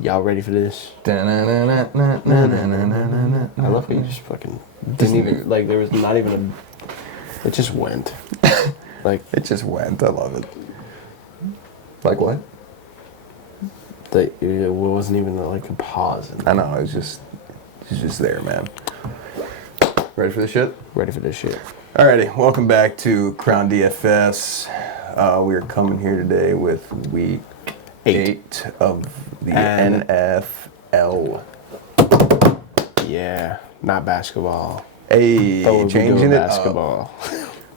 Y'all ready for this? I I love how you just fucking didn't even, like, there was not even a, it just went. Like, It just went. I love it. Like what? it wasn't even like a pause. I know. It's just there, man. Ready for this shit? Ready for this shit. Alrighty, welcome back to Crown DFS. We are coming here today with week 8 of the NFL. Yeah, not basketball. Hey, But we'll be changing doing it basketball.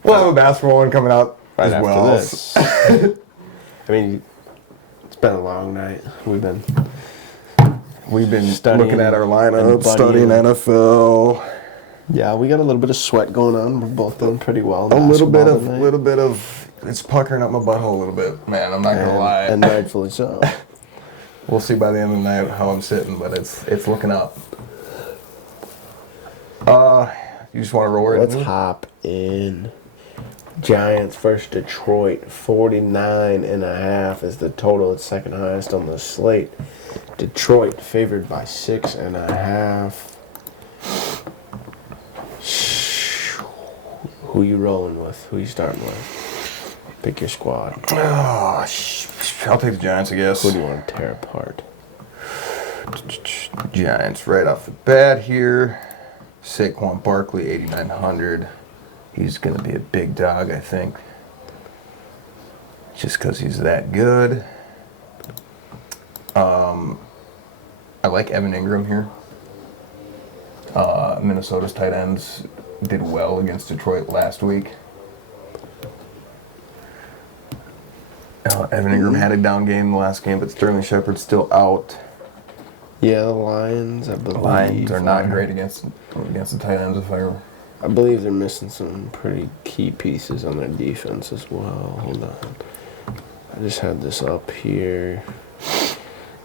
We'll have a basketball one coming out Right as after well. this. I mean, it's been a long night. We've been Studying, looking at our lineup, and studying NFL. Yeah, we got a little bit of sweat going on. We're both doing pretty well. A little bit of, it's puckering up my butthole a little bit, man. I'm not gonna lie. And rightfully so. We'll see by the end of the night how I'm sitting, but it's looking up. You just want to roll it? Let's hop in. Giants versus Detroit. 49.5 is the total. It's second highest on the slate. Detroit favored by 6.5. Who you rolling with? Who you starting with? Pick your squad. Oh, I'll take the Giants, I guess. Who do you want to tear apart? Giants right off the bat here. Saquon Barkley, 8,900. He's going to be a big dog, I think. Just because he's that good. I like Evan Ingram here. Minnesota's tight ends did well against Detroit last week. Evan Ingram had a down game in the last game, but Sterling Shepard's still out. Yeah, the Lions, I believe. The Lions are not great against the tight ends, I believe they're missing some pretty key pieces on their defense as well. Hold on. I just had this up here.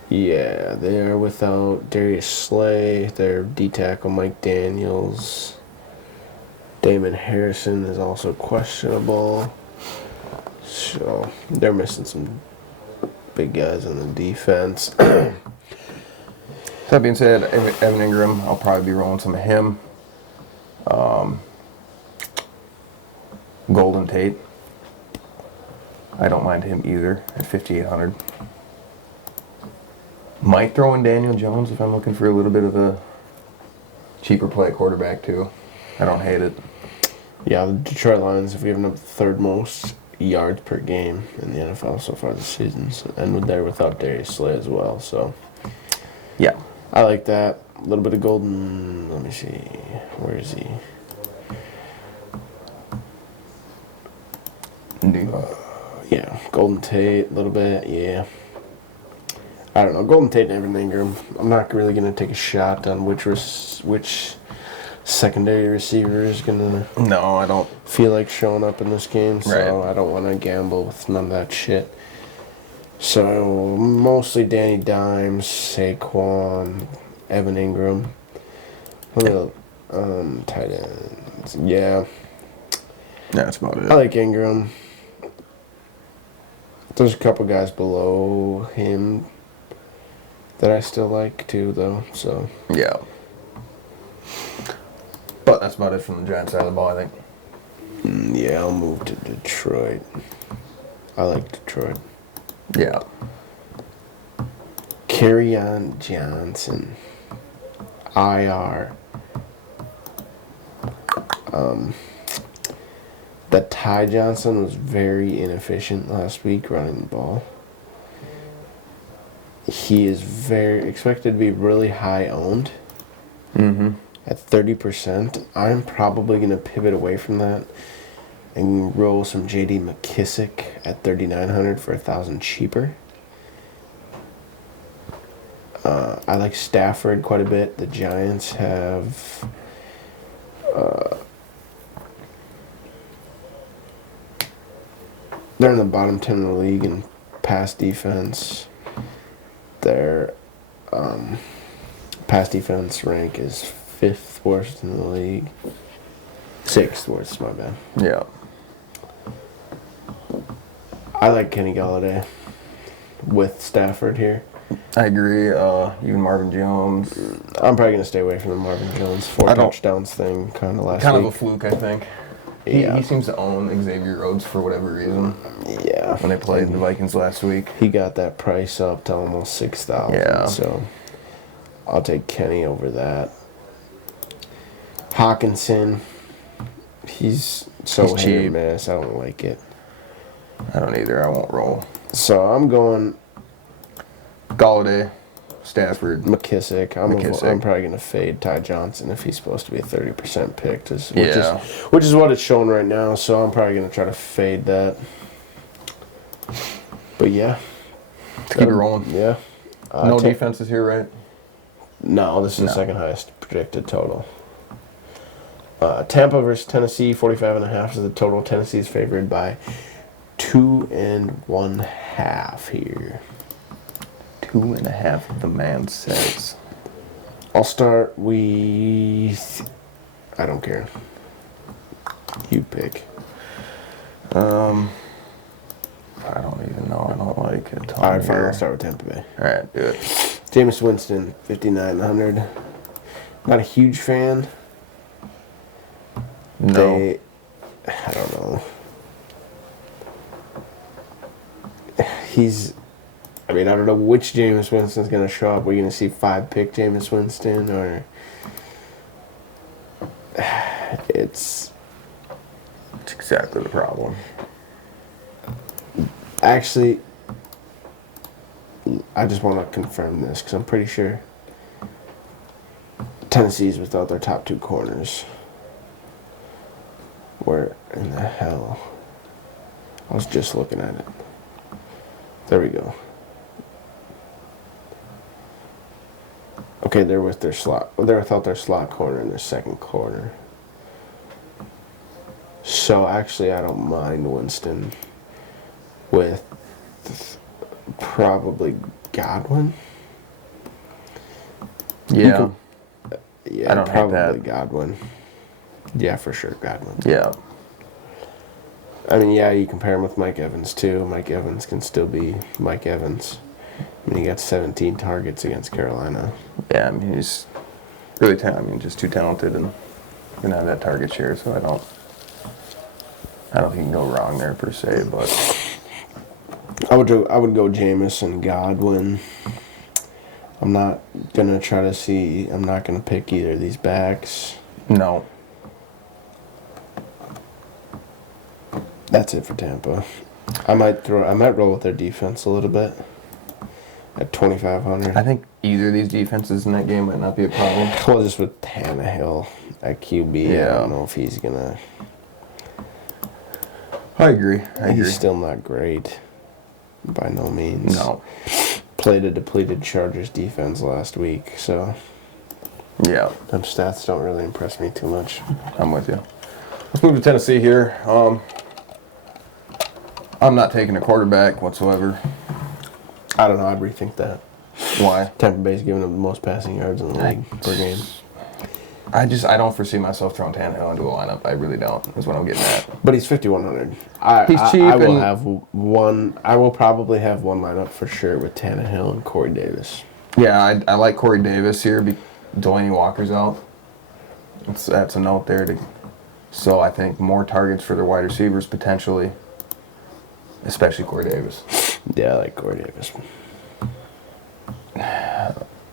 Yeah, they are without Darius Slay, their D-tackle Mike Daniels. Damon Harrison is also questionable. So, they're missing some big guys on the defense. That being said, Evan Ingram, I'll probably be rolling some of him. Golden Tate. I don't mind him either at 5,800. Might throw in Daniel Jones if I'm looking for a little bit of a cheaper play at quarterback too. I don't hate it. Yeah, the Detroit Lions have given up the third most yards per game in the NFL so far this season. And they're without Darius Slay as well, so... Yeah. I like that. A little bit of golden... Let me see. Where is he? Yeah, Golden Tate, a little bit, yeah. I don't know, Golden Tate and Evan Ingram. I'm not really going to take a shot on which secondary receiver is going to... No, I don't. ...feel like showing up in this game, so Right. I don't want to gamble with none of that shit. So, mostly Danny Dimes, Saquon, Evan Ingram. Tight ends. Yeah. That's about it. I like Ingram. There's a couple guys below him that I still like too, though, so. Yeah. But that's about it from the Giants side of the ball, I think. Yeah, I'll move to Detroit. I like Detroit. Yeah. Kerryon Johnson. IR. That Ty Johnson was very inefficient last week running the ball. He is very expected to be really high owned. At 30%. I'm probably going to pivot away from that and roll some J.D. McKissick at 3,900 for 1,000 cheaper. I like Stafford quite a bit. The Giants have they're in the bottom 10 of the league in pass defense. Their pass defense rank is 5th worst in the league. 6th worst, my bad. Yeah. I like Kenny Galladay with Stafford here. I agree. Even Marvin Jones. I'm probably gonna stay away from the Marvin Jones 4 touchdowns thing kind of last Kind week. of a fluke, I think. Yeah. He seems to own Xavier Rhodes for whatever reason. Yeah. When they played the Vikings last week. He got that price up to almost 6,000. Yeah. So I'll take Kenny over that. Hawkinson, he's so He's hit or cheap. miss. I don't like it. I don't either. I won't roll. So I'm going Galladay, Stafford. McKissick. McKissick. I'm probably going to fade Ty Johnson if he's supposed to be a 30% pick, Yeah. which is what it's showing right now. So I'm probably going to try to fade that. But yeah, Let's keep it rolling. yeah. No defenses here, right? No, this is the No. second highest predicted total. Tampa versus Tennessee, 45.5 is the total. Tennessee is favored by 2.5 here. 2.5, the man says. I'll start with. I don't care. You pick. I don't even know. I don't like it. All right, fine. I'll start with Tampa Bay. All right, do it. Jameis Winston, 5,900. Not a huge fan. No. I don't know. I don't know which Jameis Winston's going to show up. We're going to see 5-pick Jameis Winston, or it's That's exactly the problem. actually. I just want to confirm this because I'm pretty sure Tennessee's without their top 2 corners. Where in the hell? I was just looking at it. There we go. Okay, they're with their slot. They're without their slot corner in their second corner. So actually, I don't mind Winston with probably Godwin. Yeah. Yeah, I don't hate probably that. Godwin. Yeah, for sure, Godwin. Yeah. I mean, yeah, you compare him with Mike Evans, too. Mike Evans can still be Mike Evans. I mean, he got 17 targets against Carolina. Yeah, I mean, he's really just too talented and gonna have that target share, so I don't think you can go wrong there per se, but I would go Jameis and Godwin. I'm not gonna pick either of these backs. no. That's it for Tampa. I might roll with their defense a little bit at 2,500. I think either of these defenses in that game might not be a problem. Well, just with Tannehill at QB, I Yeah. don't know if he's gonna. I agree. He's still not great, by no means. No. Played a depleted Chargers defense last week, so Yeah, them stats don't really impress me too much. I'm with you. Let's move to Tennessee here. I'm not taking a quarterback whatsoever. I don't know. I'd rethink that. Why? Tampa Bay's giving them the most passing yards in the league per game. I don't foresee myself throwing Tannehill into a lineup. I really don't. Is what I'm getting at. But he's 5,100. He's cheap I will and- have one. I will probably have one lineup for sure with Tannehill and Corey Davis. Yeah, I like Corey Davis here. Delaney Walker's out. That's a note there. So I think more targets for their wide receivers potentially, especially Corey Davis. Yeah, I like Corey Davis.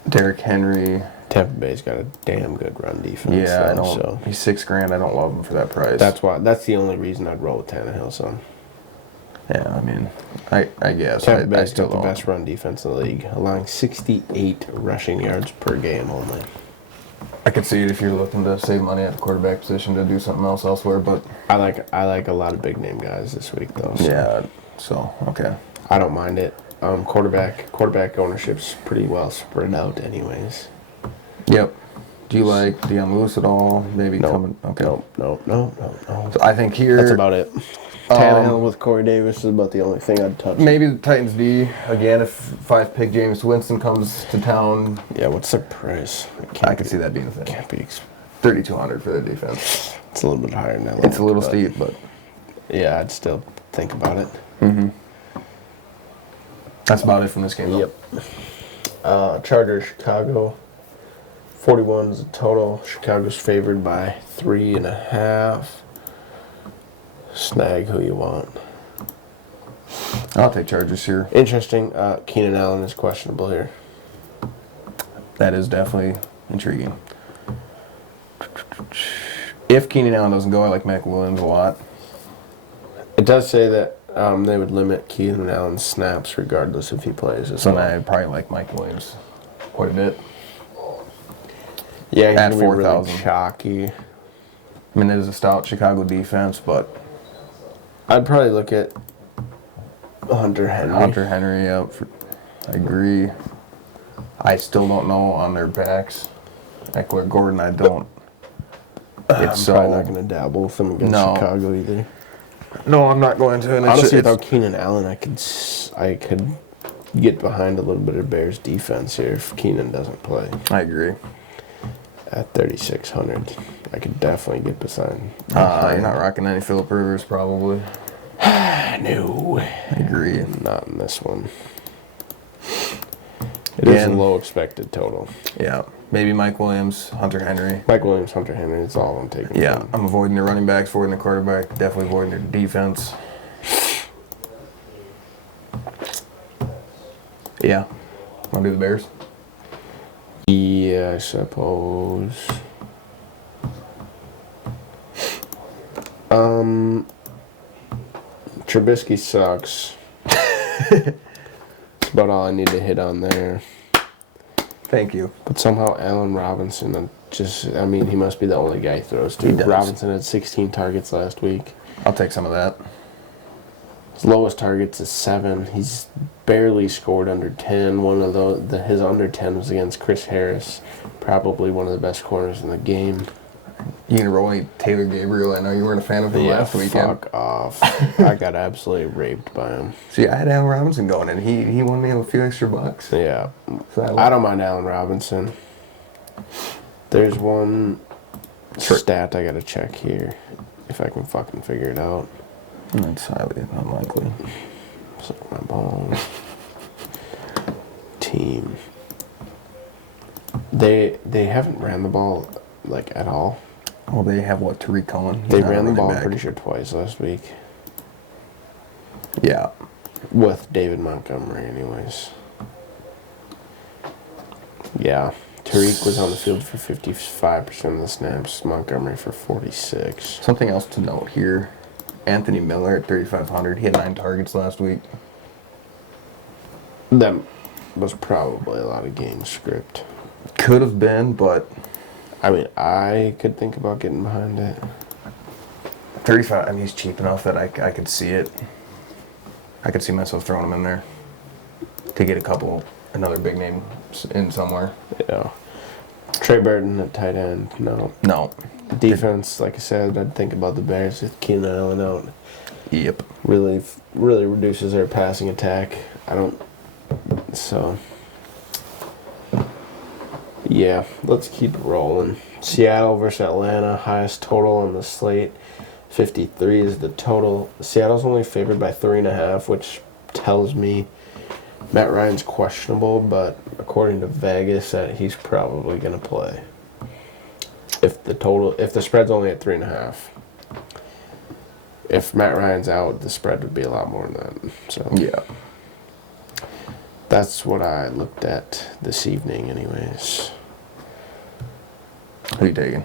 Derrick Henry. Tampa Bay's got a damn good run defense. Yeah, I though, don't. So He's $6,000. I don't love him for that price. that's the only reason I'd roll with Tannehill. So Yeah, I mean, I guess. Tampa I Bay's still got the don't. best run defense in the league, allowing 68 rushing yards per game only. I could see it if you're looking to save money at the quarterback position to do something else elsewhere, but I like a lot of big name guys this week though. So yeah. So okay. I don't mind it. Quarterback ownership's pretty well spread out, anyways. Yep. Do you like Deion Lewis at all? Maybe coming. Okay. No. So I think here That's about it. Tannehill with Corey Davis is about the only thing I'd touch. maybe the Titans D again if 5-pick Jameis Winston comes to town. Yeah, what's the price? I could see that being a thing. Can't be. 3,200 for the defense. It's a little bit higher than that. It's a little steep, but yeah, I'd still think about it. that's about it from this game. Though. Yep. Chargers, Chicago. 41 is the total. Chicago's favored by 3.5. Snag who you want. I'll take Chargers here. Interesting. Keenan Allen is questionable here. That is definitely intriguing. If Keenan Allen doesn't go, I like Mac Williams a lot. It does say that they would limit Keenan Allen's snaps regardless if he plays. So I probably like Mike Williams quite a bit. Yeah, he's at gonna be really 4,000. chalky. I mean, it is a stout Chicago defense, but I'd probably look at Hunter Henry. Hunter Henry, I agree. I still don't know on their backs. Eckler Gordon, I don't. I'm probably not going to dabble with them against Chicago either. No, I'm not going to. And honestly, without Keenan Allen, I could get behind a little bit of Bears defense here if Keenan doesn't play. I agree. At 3,600, I could definitely get beside. You're not rocking any Phillip Rivers, probably. No. I agree. Not in this one. It is a low expected total. Yeah. Maybe Mike Williams, Hunter Henry. Mike Williams, Hunter Henry, that's all I'm taking. Yeah, I'm avoiding the running backs, avoiding the quarterback, definitely avoiding their defense. Yeah. Want to do the Bears? Yeah, I suppose. Trubisky sucks. That's about all I need to hit on there. Thank you. But somehow Allen Robinson, he must be the only guy he throws to. He does. Robinson had 16 targets last week. I'll take some of that. His lowest targets is 7. He's barely scored under 10. One of his under 10 was against Chris Harris, probably one of the best corners in the game. You gonna roll any Taylor Gabriel? I know you weren't a fan of him last weekend. Fuck off. I got absolutely raped by him. See, I had Allen Robinson going, and he won me a few extra bucks. Yeah. So I don't mind Allen Robinson. There's one stat I gotta check here, if I can fucking figure it out. That's highly unlikely. Suck my balls. Team. They haven't ran the ball like at all. Well, they have Tariq Cohen. They ran the ball pretty sure twice last week. Yeah. With David Montgomery, anyways. Yeah. Tariq was on the field for 55% of the snaps. Montgomery for 46%. Something else to note here. Anthony Miller at 3,500. He had 9 targets last week. That was probably a lot of game script. Could have been, but I mean, I could think about getting behind it. 35. I mean, he's cheap enough that I could see it. I could see myself throwing him in there to get another big name in somewhere. Yeah. Trey Burton at tight end. No. Defense, like I said, I'd think about the Bears with Keenan Allen out. Yep. Really reduces their passing attack. Yeah, let's keep rolling. Seattle versus Atlanta, highest total on the slate. 53 is the total. Seattle's only favored by 3.5, which tells me Matt Ryan's questionable, but according to Vegas, that he's probably going to play. If the spread's only at 3.5. If Matt Ryan's out, the spread would be a lot more than that. So Yeah. that's what I looked at this evening, anyways. Who are you taking?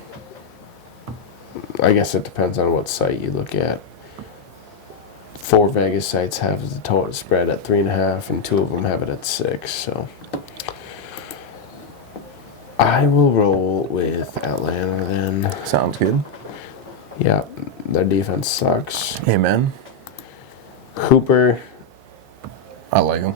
I guess it depends on what site you look at. 4 Vegas sites have the total spread at 3.5, and 2 of them have it at 6. So I will roll with Atlanta then. Sounds good. Yeah, their defense sucks. Amen. Hooper, I like him.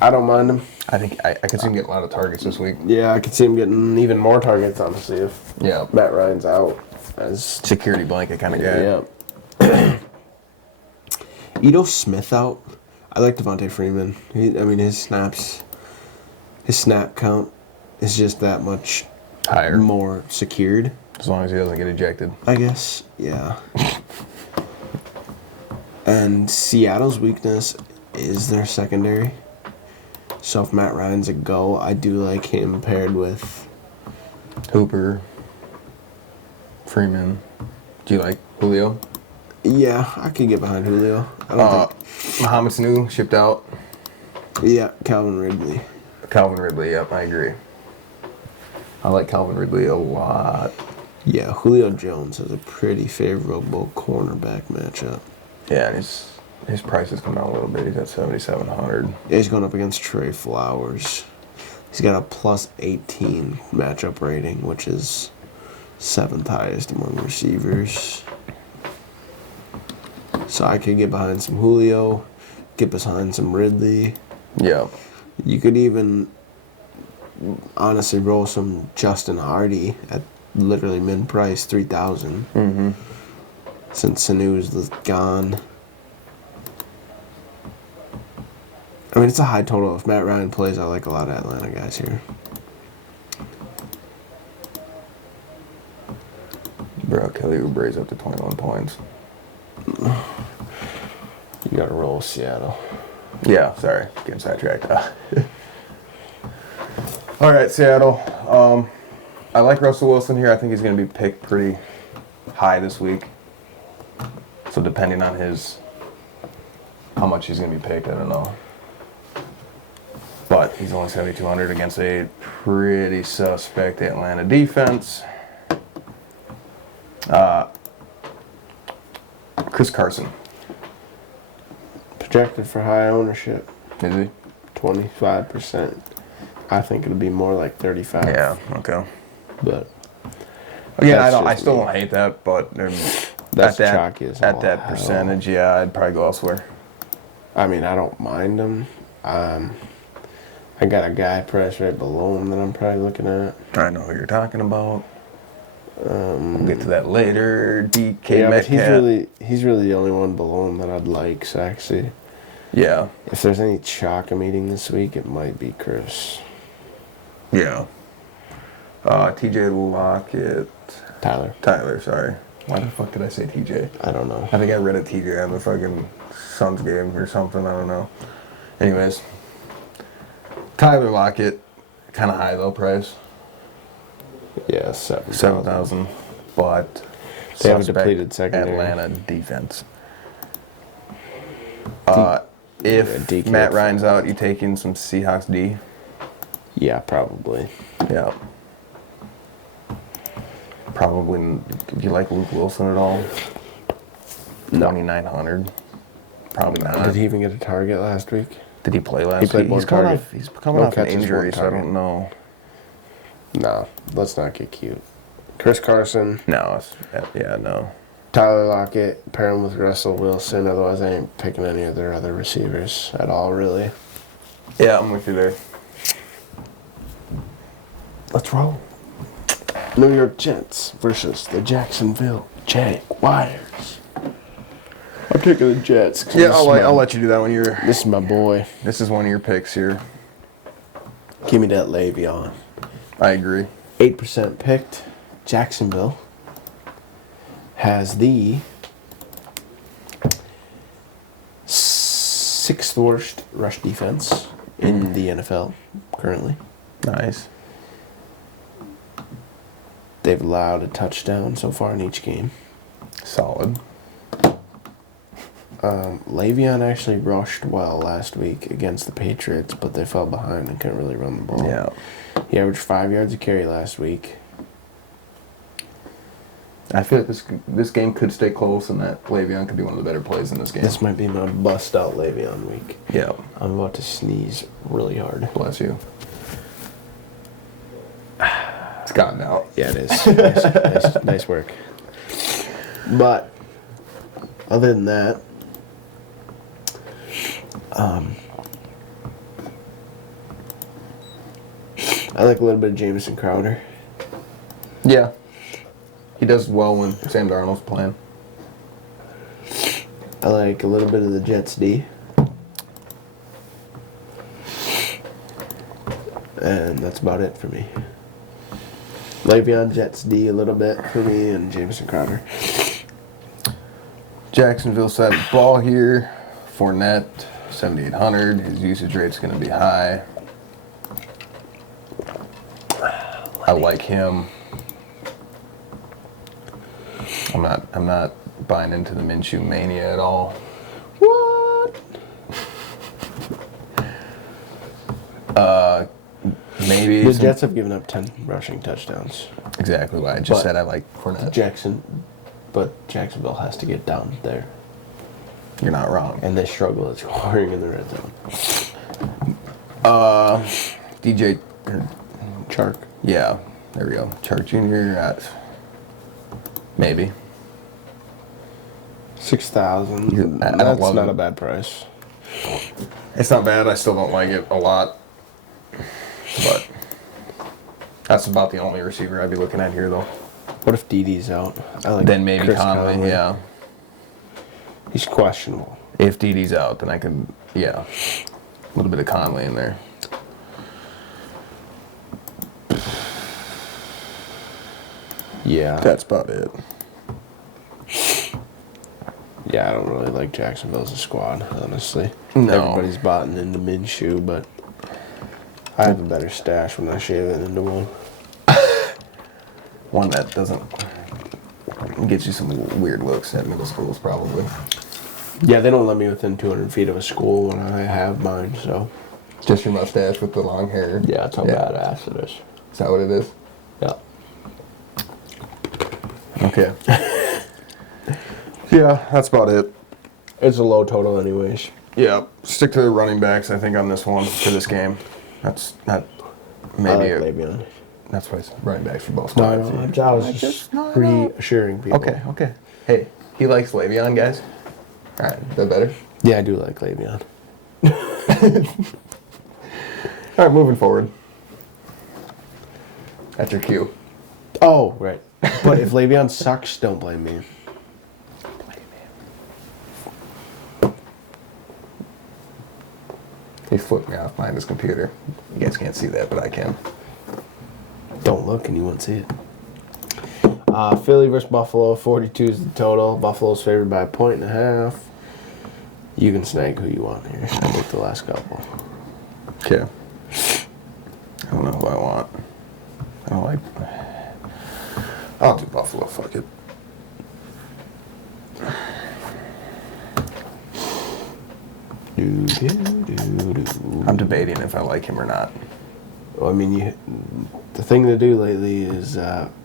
I don't mind him. I think I could see him getting a lot of targets this week. Yeah, I could see him getting even more targets, honestly, if Matt Ryan's out. As security blanket kind of guy. Yeah. Ito Smith out. I like Devontae Freeman. His snap count is just that much Higher. more secured. As long as he doesn't get ejected. I guess, yeah. And Seattle's weakness is their secondary. So if Matt Ryan's a go, I do like him paired with. Hooper, Freeman. Do you like Julio? Yeah, I could get behind Julio. I don't Mohamed Sanu shipped out. think. Yeah, Calvin Ridley. Calvin Ridley, yep, I agree. I like Calvin Ridley a lot. Yeah, Julio Jones has a pretty favorable cornerback matchup. Yeah, and his price has come down a little bit. He's at 7,700. Yeah, he's going up against Trey Flowers. He's got a plus 18 matchup rating, which is 7th highest among receivers. So I could get behind some Julio, get behind some Ridley. Yep. You could even honestly roll some Justin Hardy at literally min price 3,000. Mm-hmm. Since Sanu's gone. I mean, it's a high total. If Matt Ryan plays, I like a lot of Atlanta guys here. Bro, Kelly Oubre's up to 21 points. You gotta roll Seattle. Yeah, sorry, getting sidetracked. All right, Seattle. I like Russell Wilson here. I think he's going to be picked pretty high this week. So depending on how much he's going to be picked, I don't know. But he's only 7,200 against a pretty suspect Atlanta defense. Chris Carson. Projected for high ownership, Is he? 25%. I think it'll be more like 35. Yeah, okay. But Again, that's I just still me. don't hate that, but That's at chalky as at all that hell. percentage, yeah, I'd probably go elsewhere. I mean, I don't mind him. I got a guy priced right below him that I'm probably looking at. I know who you're talking about. We'll get to that later. DK Yeah, but Metcalf. he's really the only one below him that I'd like. So actually, Yeah, if there's any chalk I'm eating this week, it might be Chris. yeah. TJ Lockett. Tyler, sorry. Why the fuck did I say TJ? I don't know. I think I read a TJ on the fucking Suns game or something. I don't know. Anyways, Tyler Lockett, kind of high though price, Yeah, 7,000. 7,000, but They have a suspect depleted secondary. Atlanta defense. Yeah, If DK Matt Ryan's out, you taking some Seahawks D? Yeah, probably. Yeah. Probably. Do you like Luke Wilson at all? No. 2,900. Probably not. Did he even get a target last week? Did he play last He played week? one He's coming target. off. He's coming No off an catches, injury, one so I target. don't know. No, let's not get cute. Chris Carson, No. Yeah. No. Tyler Lockett, pair him with Russell Wilson. Otherwise, I ain't picking any of their other receivers at all, really. Yeah, I'm with you there. Let's roll. New York Jets versus the Jacksonville Jaguars. I'm taking the Jets. 'cause Yeah, this is I'll my- let you do that when you're. This is my boy. This is one of your picks here. Give me that Le'Veon. I agree. 8% picked. Jacksonville has the 6th worst rush defense in the NFL currently. Nice. They've allowed a touchdown so far in each game. Solid. Le'Veon actually rushed well last week against the Patriots, but they fell behind and couldn't really run the ball. Yeah. He averaged 5 yards a carry last week. I feel like this game could stay close, and that Le'Veon could be one of the better plays in this game. This might be my bust out Le'Veon week. Yeah. I'm about to sneeze really hard. Bless you. It's gotten out. Yeah, it is. Nice work. But other than that, I like a little bit of Jamison Crowder. Yeah. He does well when Sam Darnold's playing. I like a little bit of the Jets D. And that's about it for me. Le'Veon, Jets D a little bit for me, and Jamison Crowder. Jacksonville side of the ball here. Fournette, 7,800. His usage rate's going to be high. I like him. I'm not buying into the Minshew mania at all. What? Maybe The Jets have given up 10 rushing touchdowns. exactly why I just said I like Fournette. But Jacksonville has to get down there. You're not wrong. And they struggle at scoring in the red zone. DJ Chark. Yeah, there we go. Chark Jr. at maybe. 6,000. I don't That's love not it. a bad price. It's not bad. I still don't like it a lot. But that's about the only receiver I'd be looking at here, though. What if DD's out? I like Then maybe Chris Conley, yeah. He's questionable. If DD's out, then I could, yeah. A little bit of Conley in there. Yeah. That's about it. Yeah, I don't really like Jacksonville as a squad, honestly. No. Everybody's bought into Minshew, but I have a better stash when I shave it into one. One that doesn't get you some weird looks at middle schools, probably. Yeah, they don't let me within 200 feet of a school when I have mine, so. Just your mustache with the long hair. Yeah, that's how badass it is. Is that what it is? Yeah. Okay. Yeah, that's about it. It's a low total anyways. Yeah, stick to the running backs, I think, on this one for this game. That's not maybe I like Le'Veon. that's why it's running backs for both No, sides. I was just reassuring people. Okay. Hey, he likes Le'Veon, guys. All right, is that better? Yeah, I do like Le'Veon. All right, moving forward. That's your cue. Oh, right. But if Le'Veon sucks, don't blame me. He flipped me off behind his computer. You guys can't see that, but I can. Don't look and you won't see it. Philly versus Buffalo, 42 is the total. Buffalo's favored by 1.5. You can snag who you want here. I take the last couple. Okay. I don't know who I want. I don't like. I'll do Buffalo. Fuck it. I'm debating if I like him or not. Well, I mean, the thing to do lately is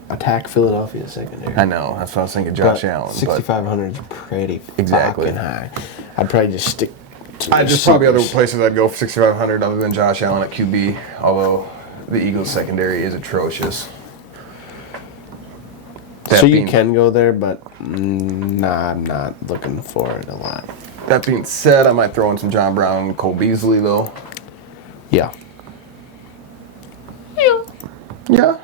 attack Philadelphia secondary. I know. That's what I was thinking. Josh Allen. 6,500 is pretty Exactly. fucking high. I'd probably just stick to Just probably other places I'd go for 6,500 other than Josh Allen at QB. Although the Eagles secondary is atrocious. So you can go there, but nah, I'm not looking for it a lot. That being said, I might throw in some John Brown and Cole Beasley though. Yeah. Yeah.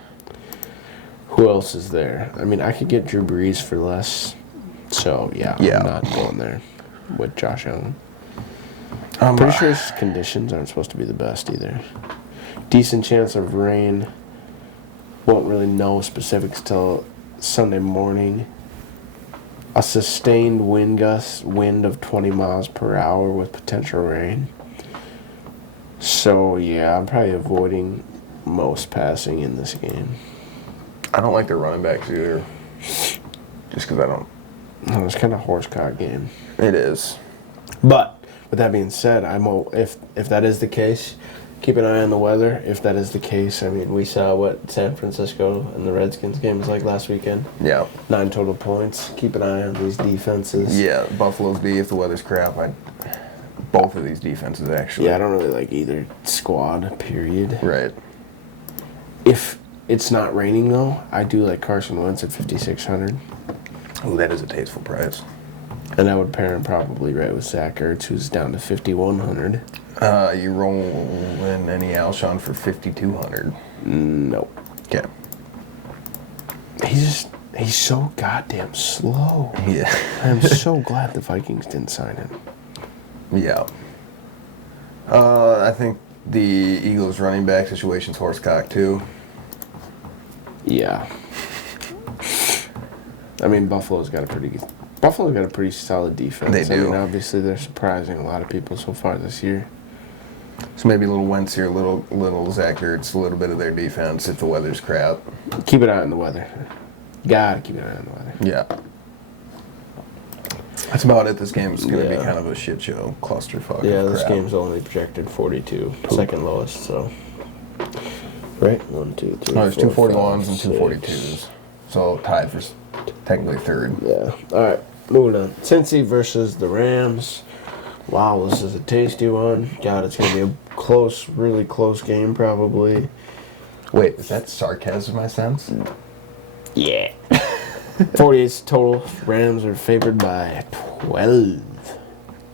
Who else is there? I mean, I could get Drew Brees for less. So, yeah. I'm not going there with Josh Allen. I'm pretty sure his conditions aren't supposed to be the best either. Decent chance of rain. Won't really know specifics till Sunday morning. A sustained wind of 20 miles per hour with potential rain. So, yeah, I'm probably avoiding most passing in this game. I don't like their running backs either. Just because I don't. No, it's kind of a horsecock game. It is. But with that being said, if that is the case, keep an eye on the weather. If that is the case, I mean, we saw what San Francisco and the Redskins game was like last weekend. Yeah. 9 total points. Keep an eye on these defenses. Yeah, Buffalo's D, if the weather's crap, both of these defenses actually. Yeah, I don't really like either squad, period. Right. If it's not raining, though, I do like Carson Wentz at 5,600. Oh, that is a tasteful price. And I would pair him probably right with Zach Ertz, who's down to 5,100. You roll in any Alshon for 5,200. Nope. Okay. He's so goddamn slow. Yeah. I'm so glad the Vikings didn't sign him. Yeah. I think the Eagles running back situation's horsecock too. Yeah. I mean, Buffalo's got a pretty Buffalo's got a pretty solid defense. They do. I mean, obviously, they're surprising a lot of people so far this year. So maybe a little Wentz here, little Zach Ertz, a little bit of their defense if the weather's crap. Keep an eye on the weather. Gotta keep an eye on the weather. Yeah. That's about it. This game's going to be Yeah. kind of a shit show, clusterfuck. Yeah, of this crap. game's only projected 42, second lowest, so. Right? 1, 2, 3. No, there's 2 4, 41s 5, and 2 6. 42s. So tied for technically third. Yeah. Alright, moving on. Cincy versus the Rams. Wow, this is a tasty one. God, it's going to be a close, really close game, probably. Wait, is that sarcasm, I sense? Yeah. 48 total. Rams are favored by 12.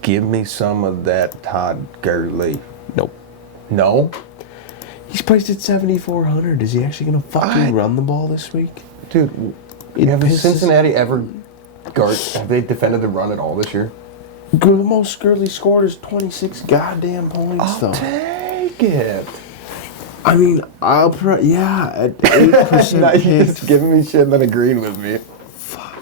Give me some of that Todd Gurley. Nope. No? He's priced at 7,400. Is he actually going to fucking run the ball this week? Dude, It have pisses- Cincinnati ever have they defended the run at all this year? The most Gurley scored is 26 goddamn points, though. take it. I mean, yeah, at 8% Now you're hit. just giving me shit and then agreeing with me. Fuck.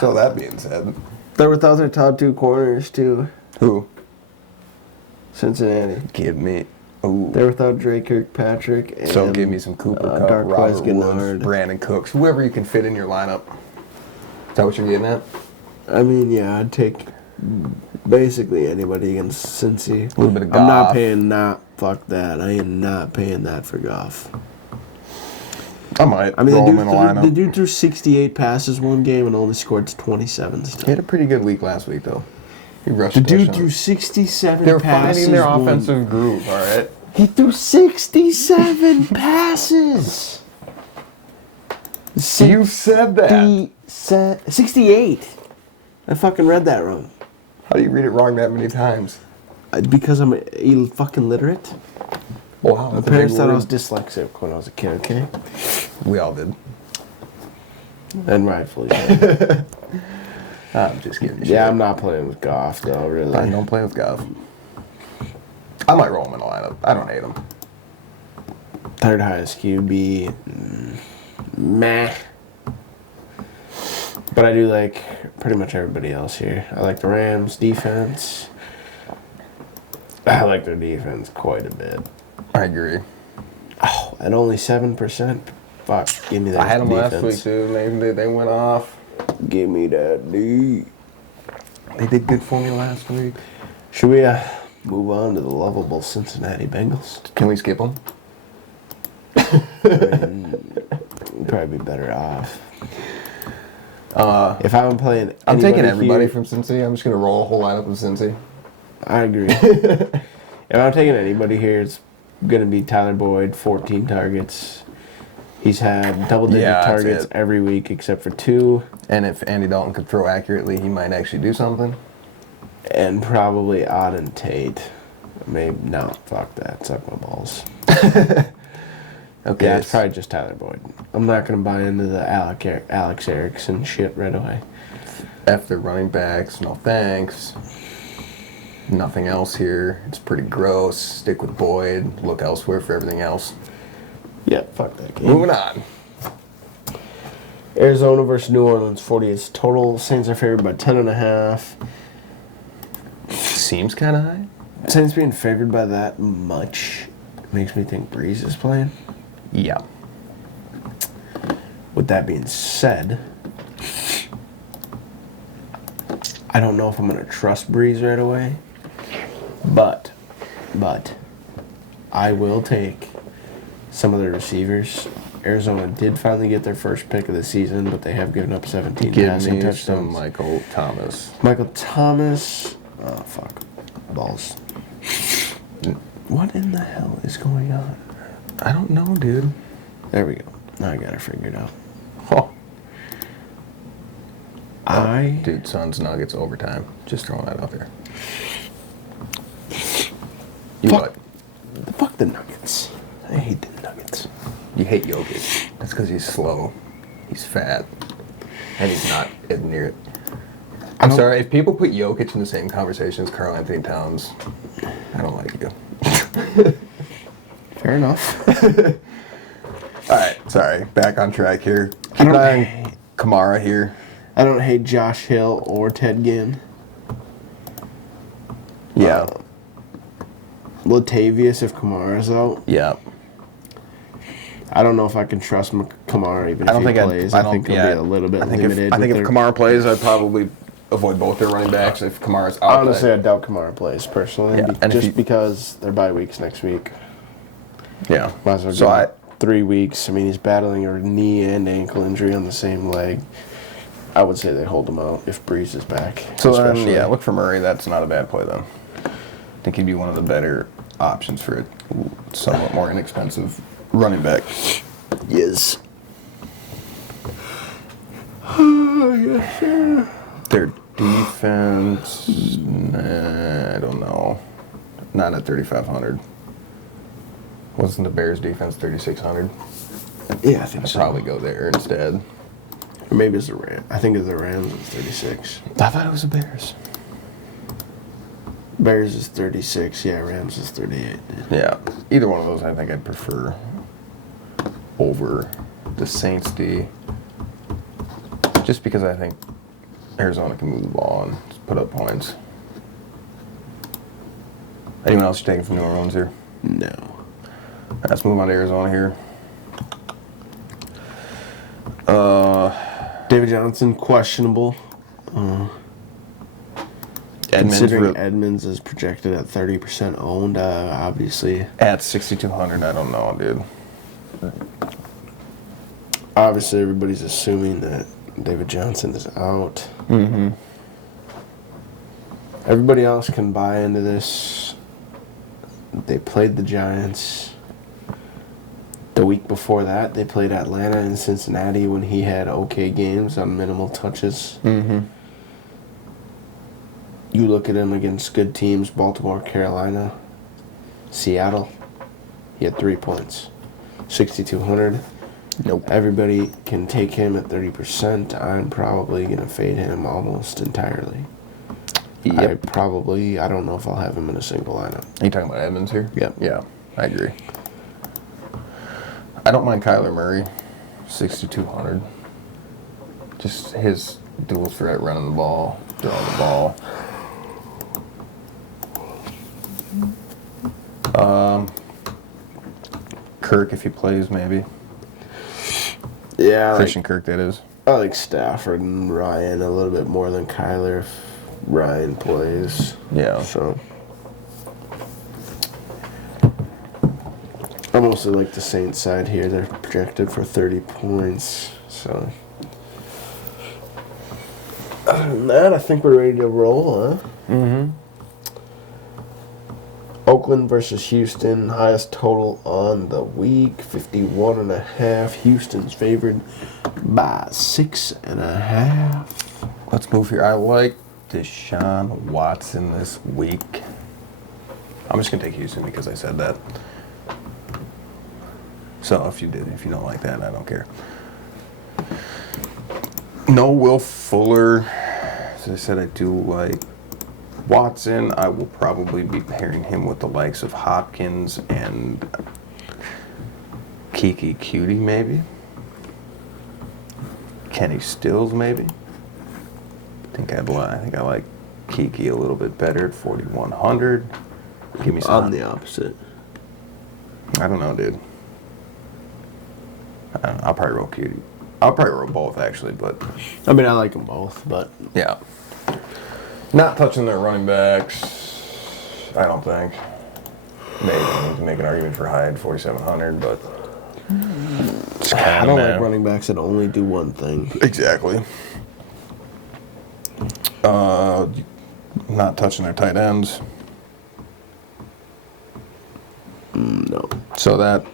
So that being said, They're without their top 2 corners, too. who? Cincinnati. Give me. Ooh. They're without Drake Kirkpatrick. And, So give me some Cooper Kupp, Darqueze Robert Gennard. Woods, Brandon Cooks, whoever you can fit in your lineup. Is that what you're getting at? I mean, yeah, I'd take basically anybody against Cincy. A little bit of I'm not Goff. paying fuck that. I am not paying that for Goff. I might. I mean, roll him in a lineup. the dude threw 68 passes one game and only scored 27 still. He had a pretty good week last week, though. He rushed. The dude touchdown. threw 67 They're passes. finding their one- offensive groove. All right. He threw 67 passes. You said that. 68. I fucking read that wrong. How do you read it wrong that many times? Because I'm fucking literate. Wow. My parents thought I was dyslexic when I was a kid, okay? We all did. And rightfully so. I'm just kidding. Yeah, I'm not playing with Goff, though, really. I don't play with Goff. I might roll him in a lineup. I don't hate him. Third highest QB. Meh. But I do like pretty much everybody else here. I like the Rams' defense. I like their defense quite a bit. I agree. Oh, at only 7%. Fuck, give me that I had them defense. last week, dude. They went off. Give me that D. They did good for me last week. Should we move on to the lovable Cincinnati Bengals? Can we skip them? We'd probably be better off. If I'm playing I'm taking anybody everybody here- from Cincy. I'm just going to roll a whole lineup of Cincy. I agree. If I'm taking anybody here, it's going to be Tyler Boyd, 14 targets. He's had double-digit Yeah, that's targets it. every week except for 2, And if Andy Dalton could throw accurately, he might actually do something. and probably Auden Tate. Maybe no, fuck that. Suck my balls. Okay. Yeah, it's probably just Tyler Boyd. I'm not going to buy into the Alex Erickson shit right away. F their running backs. No thanks. Nothing else here. It's pretty gross. Stick with Boyd. Look elsewhere for everything else. Yeah, fuck that game. Moving on. Arizona versus New Orleans, 48 total. Saints are favored by 10.5. Seems kind of high. Saints being favored by that much makes me think Breeze is playing. Yeah. With that being said, I don't know if I'm going to trust Breeze right away, but I will take some of the receivers. Arizona did finally get their first pick of the season, but they have given up 17 Give passing me touchdowns. some Michael Thomas. Michael Thomas. Oh, fuck. Balls. What in the hell is going on? I don't know, dude. There we go. Now I got it figured out. Oh. Dude, Suns Nuggets overtime. Just throwing that out there. You Fuck. what? Fuck the Nuggets. I hate the Nuggets. You hate Jokic. That's because he's slow. He's fat. And he's not near it. I'm don't- sorry, if people put Jokic in the same conversation as Karl Anthony Towns, I don't like you. Fair enough. All right, sorry. Back on track here. Keep an eye on Kamara here. I don't hate Josh Hill or Ted Ginn. Yeah. Latavius if Kamara's out. Yeah. I don't know if I can trust Kamara even I don't if he think plays. I I don't think he'll yeah, be a little bit I think limited. if Kamara plays, I'd probably avoid both their running backs if Kamara's out. Honestly, I doubt Kamara plays personally, Yeah, and just because they're bye weeks next week. Yeah. Might as well So give him 3 weeks. I mean, he's battling a knee and ankle injury on the same leg. I would say they hold him out if Breeze is back. So then, yeah, look for Murray. That's not a bad play then. I think he'd be one of the better options for a somewhat more inexpensive running back. Yes. Oh, yes, sir. Their defense, I don't know. Not at 3,500. Wasn't the Bears defense 3,600? Yeah, I think I'd so. probably go there instead. Or maybe it's the Rams. I think it's the Rams is 36. I thought it was the Bears. Bears is 36. Yeah, Rams is 38. Yeah, either one of those I think I'd prefer over the Saints D. Just because I think Arizona can move the ball and put up points. Anyone else you taking from New Orleans here? No. Let's move on to Arizona here. David Johnson, questionable. Considering Edmonds is projected at 30% owned, obviously. At 6,200, I don't know, dude. Obviously, everybody's assuming that David Johnson is out. Mm-hmm. Everybody else can buy into this. They played the Giants. The week before that, they played Atlanta and Cincinnati when he had okay games on minimal touches. Mm-hmm. You look at him against good teams, Baltimore, Carolina, Seattle. He had 3 points. 6,200. Nope. Everybody can take him at 30%. I'm probably going to fade him almost entirely. Yep. I don't know if I'll have him in a single lineup. Are you talking about Edmonds here? Yep. Yeah, I agree. I don't mind Kyler Murray, 6,200. Just his dual threat, running the ball, throwing the ball. Kirk, if he plays, maybe. Yeah, Christian Kirk, that is. I like Stafford and Ryan a little bit more than Kyler if Ryan plays. Yeah. So I mostly like the Saints side here. They're projected for 30 points. So other than that, I think we're ready to roll, huh? Mm-hmm. Oakland versus Houston, highest total on the week, 51.5. Houston's favored by 6.5. Let's move here. I like Deshaun Watson this week. I'm just gonna take Houston because I said that. So if you don't like that, I don't care. No Will Fuller. As I said, I do like Watson. I will probably be pairing him with the likes of Hopkins and Kiki Cutie, maybe. Kenny Stills, maybe. I think I like Kiki a little bit better at 4,100. Give me some. I'm the opposite. I don't know, dude. I'll probably roll Cutie. I'll probably roll both, actually, but I mean, I like them both, but yeah. Not touching their running backs, I don't think. Maybe you can make an argument for Hyde, 4,700, but it's I don't like running backs that only do one thing. Exactly. Not touching their tight ends. No. So that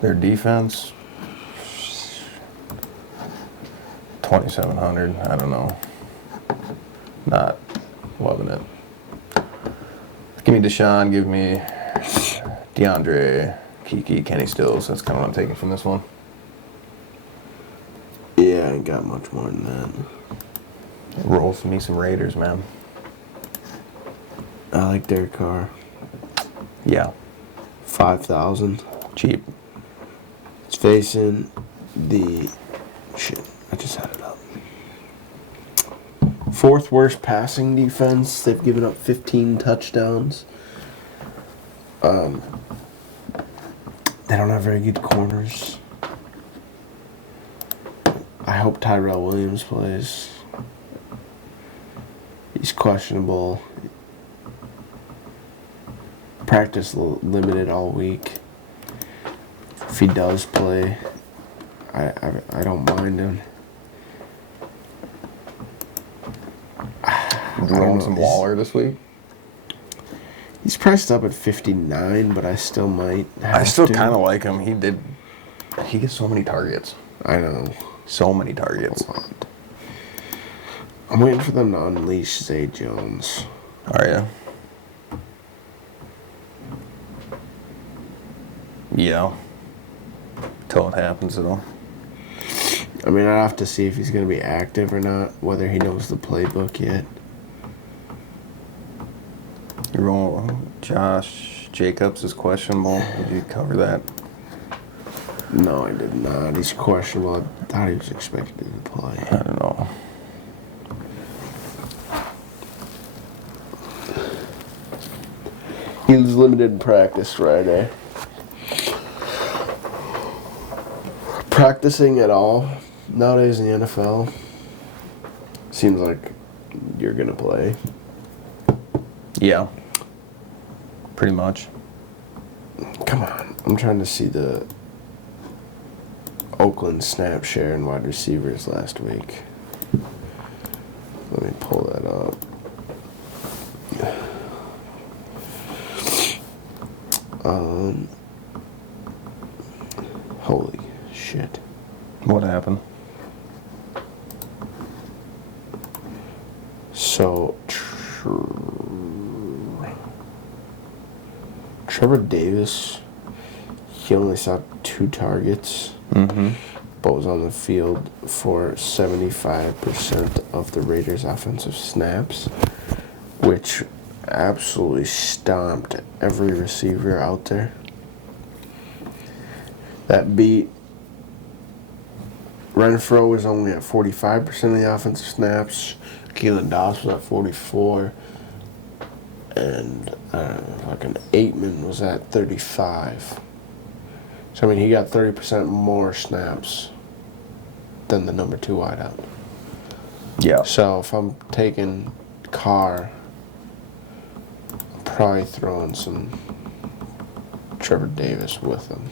their defense, 2,700. I don't know. Not loving it. Give me Deshaun. Give me DeAndre, Kiki, Kenny Stills. That's kind of what I'm taking from this one. Yeah, I ain't got much more than that. Roll for me some Raiders, man. I like Derek Carr. Yeah. 5,000. Cheap. It's facing the I just had it up. Fourth worst passing defense. They've given up 15 touchdowns. They don't have very good corners. I hope Tyrell Williams plays. He's questionable. Practice limited all week. If he does play, I don't mind him. Throwing some Waller this week. He's priced up at 59, but I still might have I still to. kind of like him. He gets so many targets. I know. So many targets. I'm waiting for them to unleash Zay Jones. Are ya? Yeah. Till it happens, though. I mean, I have to see if he's going to be active or not, whether he knows the playbook yet. You're rolling. Josh Jacobs is questionable. Did you cover that? No, I did not. He's questionable. I thought he was expected to play. I don't know. He was limited in practice Friday. Practicing at all nowadays in the NFL seems like you're going to play. Yeah. Pretty much. Come on. I'm trying to see the Oakland snap share and wide receivers last week. Let me pull that up. Holy shit. What happened? So, Trevor Davis, he only saw 2 targets, but was on the field for 75% of the Raiders' offensive snaps, which absolutely stomped every receiver out there. That beat Renfro was only at 45% of the offensive snaps. Keelan Doss was at 44. And fucking Aitman was at 35. So, I mean, he got 30% more snaps than the number 2 wideout. Yeah. So, if I'm taking Carr, I'm probably throwing some Trevor Davis with him.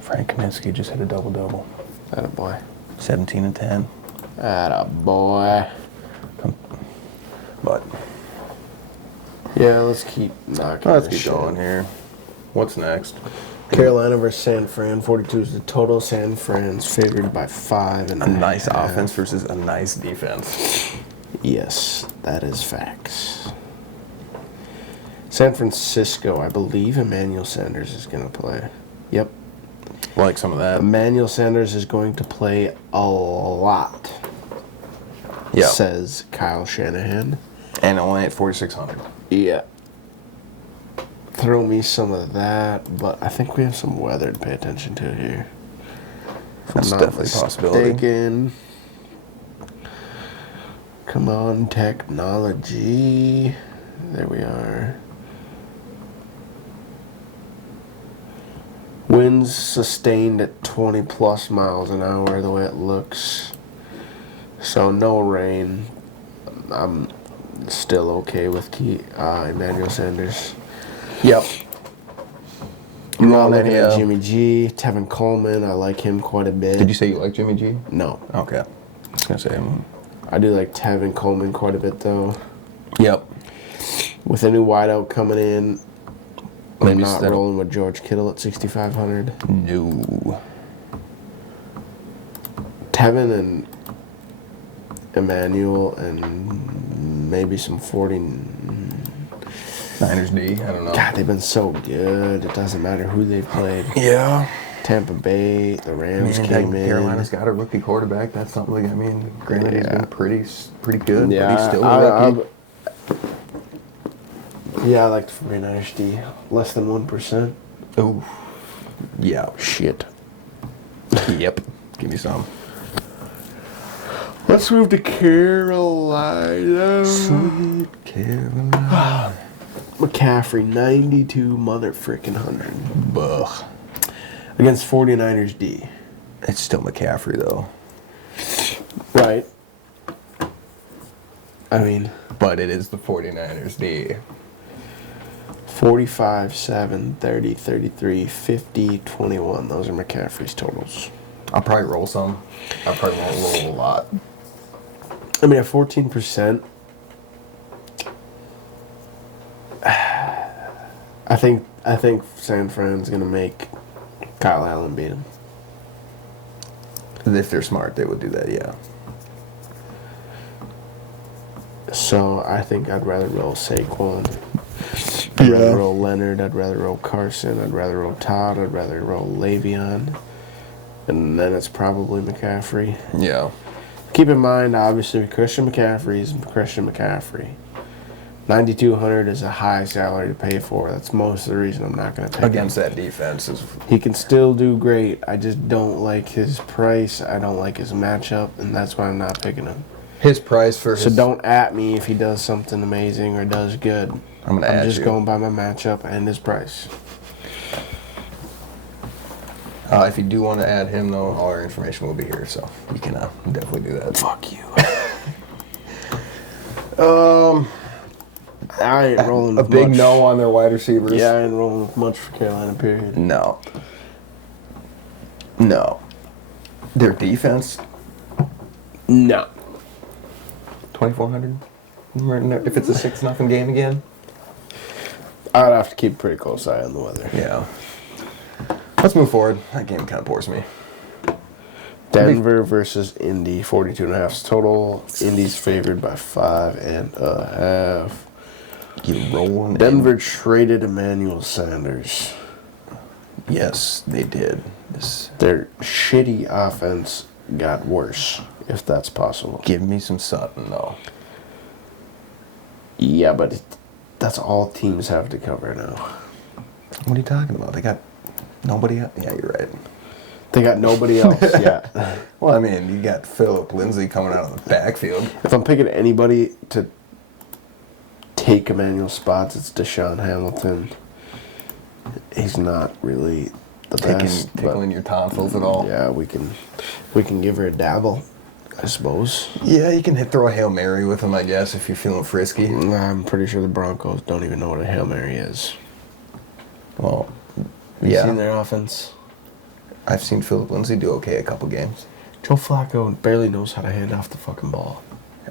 Frank Kaminsky just hit a double-double. Attaboy. 17 and 10. Attaboy. But Yeah, let's keep knocking let's this keep shit. going here. What's next? Carolina versus San Fran. 42 is the total. San Fran's favored by 5 and A nice half. offense versus a nice defense. Yes, that is facts. San Francisco, I believe Emmanuel Sanders is going to play. Yep. Like some of that. Emmanuel Sanders is going to play a lot, Yeah. says Kyle Shanahan. And only at 4,600. Yeah. Throw me some of that, but I think we have some weather to pay attention to here. That's I'm definitely a possibility. mistaken. Come on, technology. There we are. Winds sustained at 20 plus miles an hour, the way it looks. So no rain. I'm still okay with Emmanuel Sanders. Yep. I'm not rolling looking any, at Jimmy G. Tevin Coleman, I like him quite a bit. Did you say you like Jimmy G? No. Okay. I was going to say. I do like Tevin Coleman quite a bit, though. Yep. With a new wideout coming in, I'm Maybe not instead of- rolling with George Kittle at 6,500. No. Tevin and Emmanuel and maybe some 40. Niners D. I don't know. God, they've been so good. It doesn't matter who they played. Yeah. Tampa Bay, the Rams Man, came in. Carolina's got a rookie quarterback. That's something. I mean, granted, he's been pretty good, Yeah, but he's still a rookie. I like the 49ers D. Less than 1%. Oh, yeah. Shit. Yep. Give me some. Let's move to Carolina. Sweet Carolina. McCaffrey, 92 motherfucking 100. Ugh. Against 49ers D. It's still McCaffrey, though. Right. I mean, But it is the 49ers D. 45, 7, 30, 33, 50, 21. Those are McCaffrey's totals. I'll probably roll some. I'll probably won't roll a lot. I mean, at 14%, I think San Fran's going to make Kyle Allen beat him. If they're smart, they would do that, yeah. So I think I'd rather roll Saquon. I'd rather roll Leonard. I'd rather roll Carson. I'd rather roll Todd. I'd rather roll Le'Veon. And then it's probably McCaffrey. Yeah. Keep in mind, obviously, Christian McCaffrey is Christian McCaffrey. 9,200 is a high salary to pay for. That's most of the reason I'm not going to pick Against him. that defense is... He can still do great. I just don't like his price. I don't like his matchup, and that's why I'm not picking him. His price for his... So don't at me if he does something amazing or does good. I'm going to add just you. going by my matchup and his price. If you do want to add him, though, all our information will be here, so you can definitely do that. Fuck you. I ain't rolling A with big much. no on their wide receivers. Yeah, I ain't rolling with much for Carolina, period. No. No. Their defense, No. 2,400? If it's a 6-0 game again? I'd have to keep a pretty close eye on the weather. Yeah. Let's move forward. That game kind of bores me. Denver versus Indy, 42.5 total. Indy's favored by 5.5. You rolling. Denver traded Emmanuel Sanders. Yes, they did. Their shitty offense got worse, if that's possible. Give me some Sutton, though. Yeah, but that's all teams have to cover now. What are you talking about? They got nobody else? Yeah, you're right. They got nobody else yet. Well, I mean, you got Phillip Lindsay coming out of the backfield. If I'm picking anybody to take Emmanuel's spots, it's Deshaun Hamilton. He's not really the best. Tickling your tonsils at all? Yeah, we can give her a dabble, I suppose. Yeah, you can throw a Hail Mary with him, I guess, if you're feeling frisky. I'm pretty sure the Broncos don't even know what a Hail Mary is. Well, Have you yeah. seen their offense? I've seen Phillip Lindsay do okay a couple games. Joe Flacco barely knows how to hand off the fucking ball.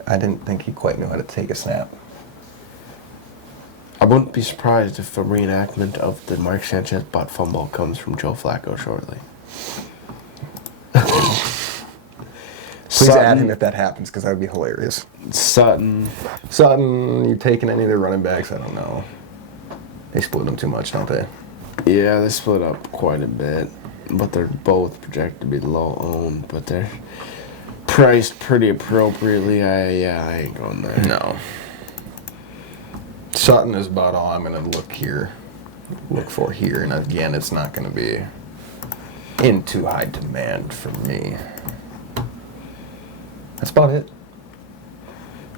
I didn't think he quite knew how to take a snap. I wouldn't be surprised if a reenactment of the Mark Sanchez butt fumble comes from Joe Flacco shortly. Please add him if that happens, because that would be hilarious. Sutton. Sutton, you taking any of their running backs? I don't know. They split them too much, don't they? Yeah, they split up quite a bit, but they're both projected to be low owned, but they're priced pretty appropriately. I ain't going there. No. Sutton is about all I'm going to look for here, and again, it's not going to be in too high demand for me. That's about it.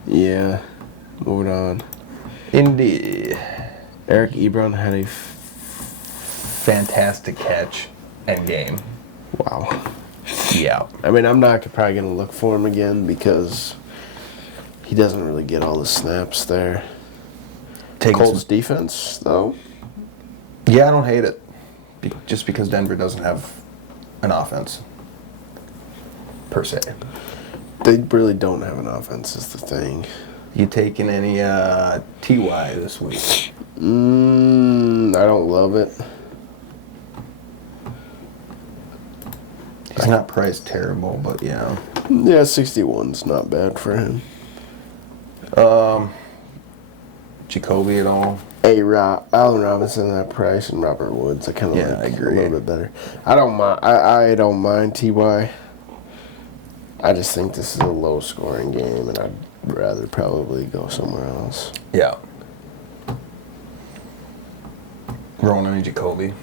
Yeah, moving on. Indy. Eric Ebron had a Fantastic catch and game. wow. Yeah. I mean, I'm not probably going to look for him again because he doesn't really get all the snaps there. Colts defense, though? Yeah, I don't hate it. Just because Denver doesn't have an offense, per se. They really don't have an offense, is the thing. You taking any TY this week? I don't love it. He's not priced terrible, but yeah. Yeah, 61's not bad for him. Jacoby at all? Allen Robinson at that price and Robert Woods. I kind of Yeah, I like agree. a little bit better. I don't mind. I don't mind Ty. I just think this is a low-scoring game, and I'd rather probably go somewhere else. Yeah. Rolling any Jacoby?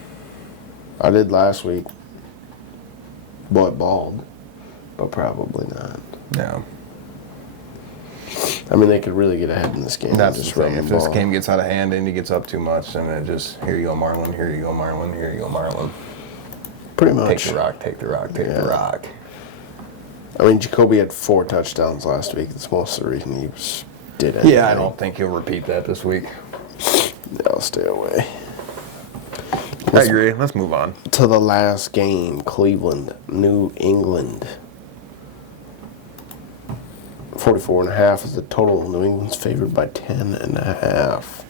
I did last week. bald, but probably not. Yeah. I mean, they could really get ahead in this game. That's just the thing. run If the this ball. game gets out of hand and he gets up too much, then it just, here you go, Marlon, here you go, Marlon, here you go, Marlon. Pretty much. Take the rock, take the rock, take the rock. I mean, Jacoby had 4 touchdowns last week. That's most of the reason he did anything. Yeah, I don't think he'll repeat that this week. I'll stay away. I agree. Let's move on. To the last game, Cleveland, New England. 44.5 is the total. New England's favored by 10.5.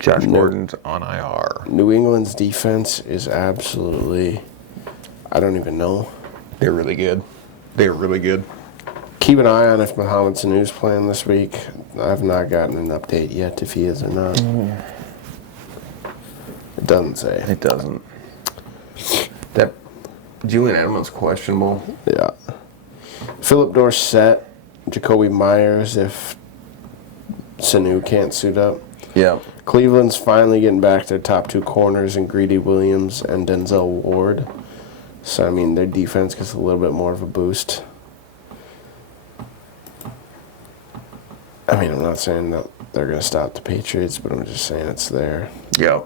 Josh Gordon's on IR. New England's defense is absolutely, I don't even know. They're really good. They're really good. Keep an eye on if Mohamed Sanu's playing this week. I've not gotten an update yet if he is or not. It doesn't say. It doesn't. That Julian Edelman's questionable. Yeah. Philip Dorsett, Jacoby Myers if Sanu can't suit up. Yeah. Cleveland's finally getting back their top 2 corners in Greedy Williams and Denzel Ward. So, I mean, their defense gets a little bit more of a boost. I mean, I'm not saying that they're going to stop the Patriots, but I'm just saying it's there. Yeah.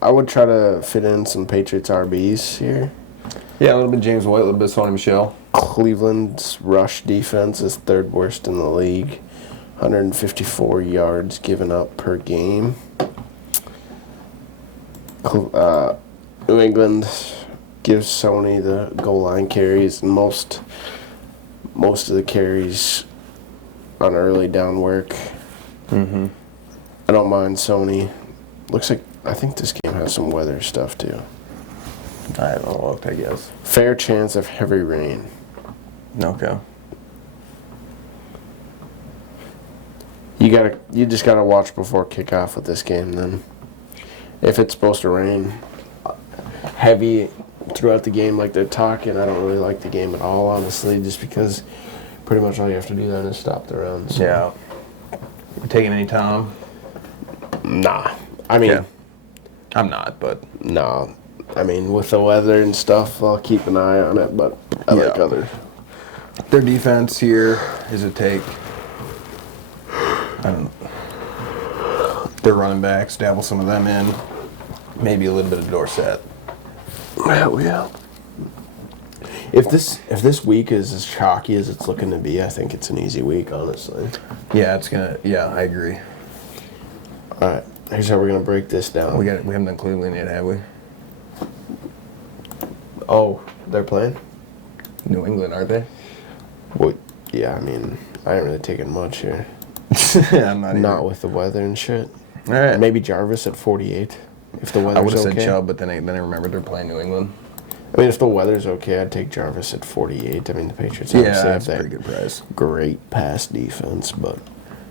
I would try to fit in some Patriots RBs here. Yeah, a little bit James White, a little bit Sony Michel. Cleveland's rush defense is 3rd worst in the league. 154 yards given up per game. New England gives Sony the goal line carries and most of the carries on early down work. Mm-hmm. I don't mind Sony. I think this game has some weather stuff too. I haven't looked, I guess. Fair chance of heavy rain. Okay. You just gotta watch before kickoff with this game then. If it's supposed to rain heavy throughout the game like they're talking, I don't really like the game at all, honestly, just because pretty much all you have to do then is stop the run. So. Yeah. You taking any time? Nah. I mean, Yeah. I'm not, but nah. I mean, with the weather and stuff, I'll keep an eye on it, but I like Yeah. other. their defense here is a take. I don't know. Their running backs, dabble some of them in. Maybe a little bit of Dorsett. Hell yeah. If this week is as chalky as it's looking to be, I think it's an easy week, honestly. Yeah, I agree. All right, here's how we're gonna break this down. We haven't done Cleveland yet, have we? Oh, they're playing? New England, aren't they? Well, yeah, I mean, I ain't really taking much here. I'm not even. Not with the weather and shit. All right. Maybe Jarvis at 48, if the weather's I would have okay. said Chubb, but then I remembered they're playing New England. I mean, if the weather's okay, I'd take Jarvis at 48. I mean, the Patriots obviously have that's a that pretty good price. great pass defense, but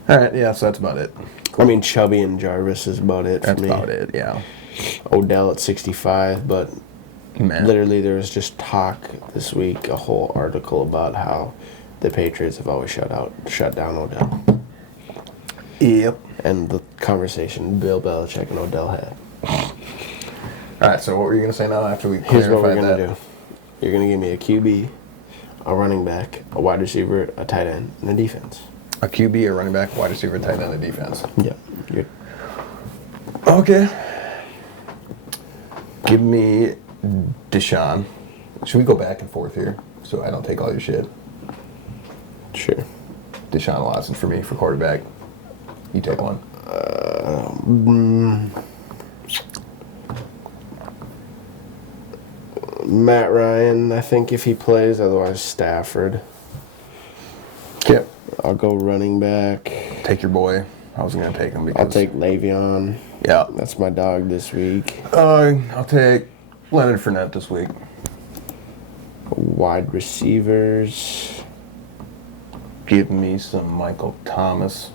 All right, yeah, so that's about it. I mean, Chubby and Jarvis is about it That's for me. about it, yeah. Odell at 65, but Man. literally there was just talk this week, a whole article about how the Patriots have always shut down Odell. Yep. And the conversation Bill Belichick and Odell had. All right, so what were you going to say now after we Here's what we're clarified going to that? do. You're going to give me a QB, a running back, a wide receiver, a tight end, and a defense. A QB, a running back, wide receiver, tight end, and defense. Yeah. You're, Okay. Give me Deshaun. Should we go back and forth here so I don't take all your shit? sure. Deshaun Watson for me for quarterback. You take one. Matt Ryan, I think if he plays, otherwise Stafford. Yep. I'll go running back. Take your boy. I was going to take him because... I'll take Le'Veon. Yeah. That's my dog this week. I'll take Leonard Fournette this week. Wide receivers. Give me some Michael Thomas.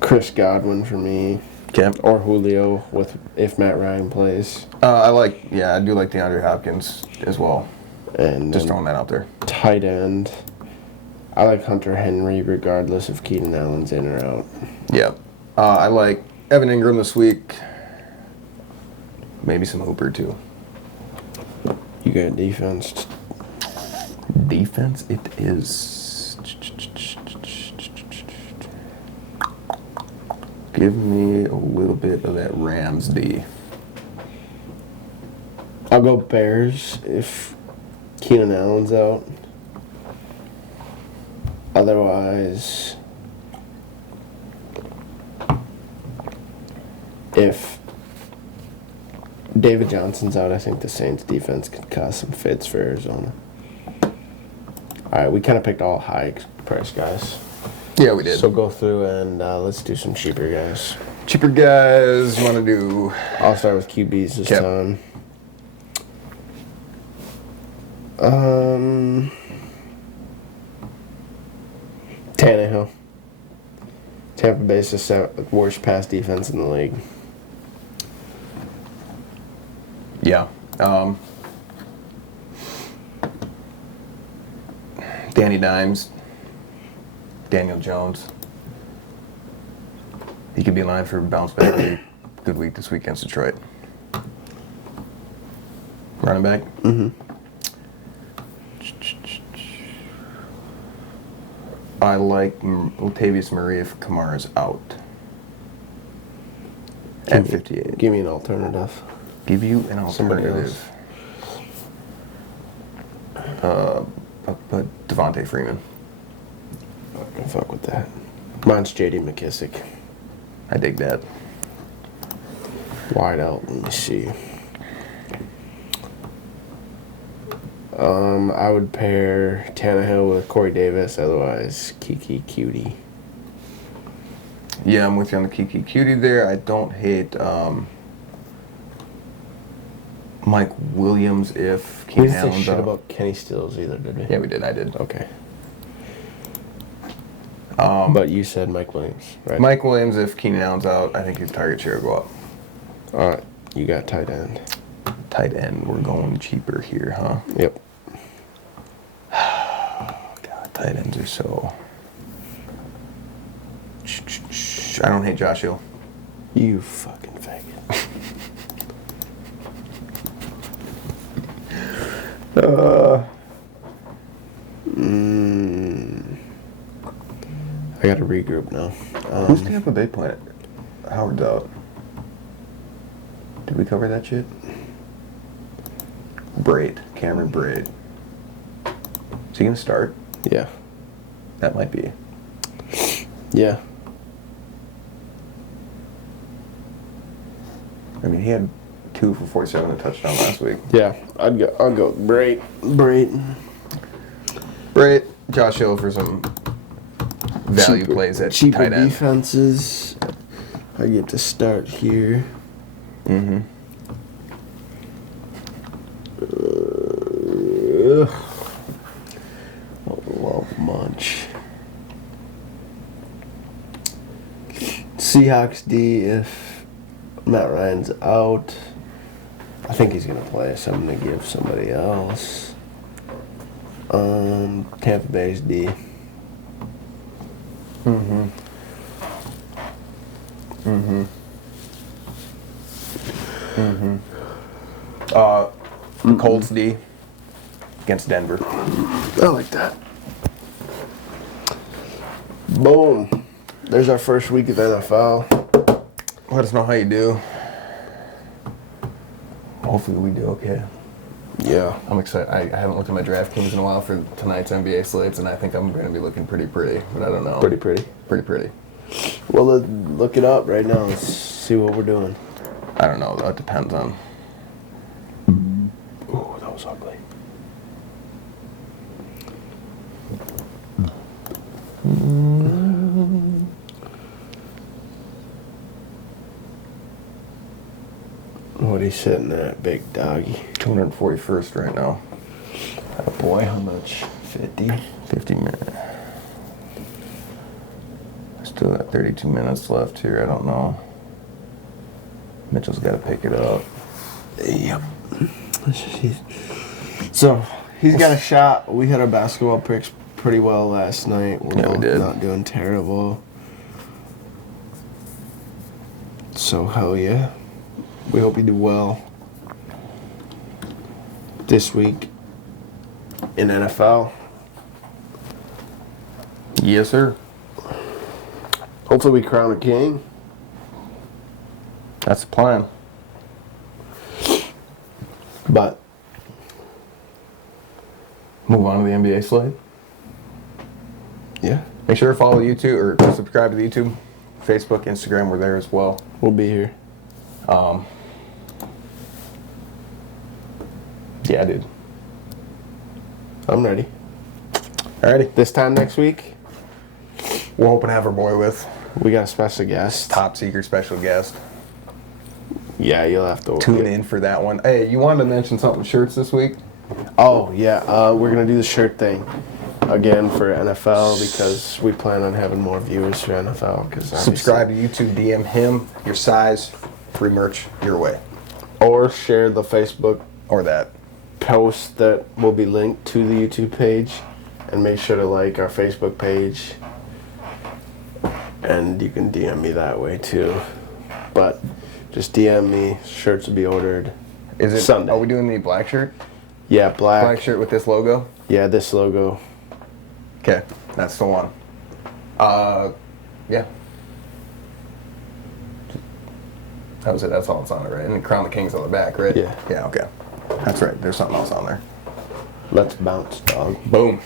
Chris Godwin for me. Okay. Or Julio if Matt Ryan plays. I do like DeAndre Hopkins as well. And Just throwing that out there. tight end. I like Hunter Henry regardless if Keenan Allen's in or out. Yeah. I like Evan Ingram this week. Maybe some Hooper too. You got defense. Defense, it is. Give me a little bit of that Rams D. I'll go Bears if Keenan Allen's out. Otherwise, if David Johnson's out, I think the Saints defense could cause some fits for Arizona. Alright, we kind of picked all high price guys. Yeah, we did. So go through and let's do some cheaper guys. Cheaper guys, you want to do? I'll start with QBs this Yep. time. Tannehill. Tampa Bay's the worst pass defense in the league. Yeah. Danny Dimes. Daniel Jones. He could be in line for a bounce back week. Good week this week against Detroit. Running back. Mm-hmm. I like Latavius Murray if Kamara's out. At 58. Give me an alternative. Give you an Somebody alternative. But Devontae Freeman. Not gonna fuck with that. Mine's J.D. McKissick. I dig that. Wide out. Let me see. I would pair Tannehill with Corey Davis. Otherwise, Kiki Cutie. Yeah, I'm with you on the Kiki Cutie there. I don't hate Mike Williams if We Keenan didn't say Allen's shit out. about Kenny Stills either, did we? Yeah, we did. I did. Okay. But you said Mike Williams, right? Mike Williams if Keenan Allen's out, I think his target share will go up. All right. You got tight end. Tight end, we're going cheaper here, huh? Yep. God, tight ends are so. I don't hate Josh Hill. You fucking faggot. I gotta regroup now. Who's Tampa Bay playing? Howard's out. Did we cover that shit? Braid. Cameron Braid. Is he gonna start? Yeah. That might be. Yeah. I mean, he had 2 for 47 and a touchdown last week. Yeah. I'll go Braid. Braid. Josh Hill for some value plays at cheaper tight end. defenses. I get to start here. Mm-hmm. Love Munch. Seahawks D if Matt Ryan's out. I think he's gonna play, so I'm gonna give somebody else. Tampa Bay's D. Mm-hmm. Mm-hmm. Mm-hmm. Colts D against Denver. I like that. Boom. There's our first week of NFL. Let us know how you do. Hopefully we do okay. Yeah. I'm excited. I haven't looked at my DraftKings in a while for tonight's NBA slates, and I think I'm going to be looking pretty pretty, but I don't know. Pretty. Pretty pretty. Well, look it up right now. Let's see what we're doing. I don't know. That depends on. Ooh, that was ugly. What are you sitting at, big doggy? 241st right now. Oh boy, how much? 50? 50 minutes. Still got 32 minutes left here. I don't know. Mitchell's got to pick it up. Yep. So, he's got a shot. We had our basketball picks pretty well last night. We're Yeah, we both did. not doing terrible. So, hell yeah. We hope you do well. this week in NFL. Yes, sir. Hopefully we crown a king. That's the plan. But Move on to the NBA slate. yeah, Make sure to follow YouTube or subscribe to the YouTube, Facebook, Instagram. We're there as well. we'll be here. Yeah, dude. I'm ready. Alrighty. This time next week, We're hoping to have our boy with. we got a special guest. Top secret special guest. Yeah, you'll have to Tune in for that one. Hey, you wanted to mention something shirts this week? Oh yeah, we're gonna do the shirt thing again for NFL because we plan on having more viewers for NFL. Because Subscribe to YouTube, DM him your size, free merch your way. or share the Facebook Or that. post that will be linked to the YouTube page, and make sure to like our Facebook page. And you can DM me that way too, but just DM me. Shirts will be ordered. Is it Sunday? Are we doing the black shirt? Yeah, black. Black shirt with this logo? Yeah, this logo. Okay, that's the one. Yeah. That was it. That's all that's on it, right? And then Crown the King's on the back, right? Yeah. Yeah, okay. That's right. There's something else on there. Let's bounce, dog. Boom.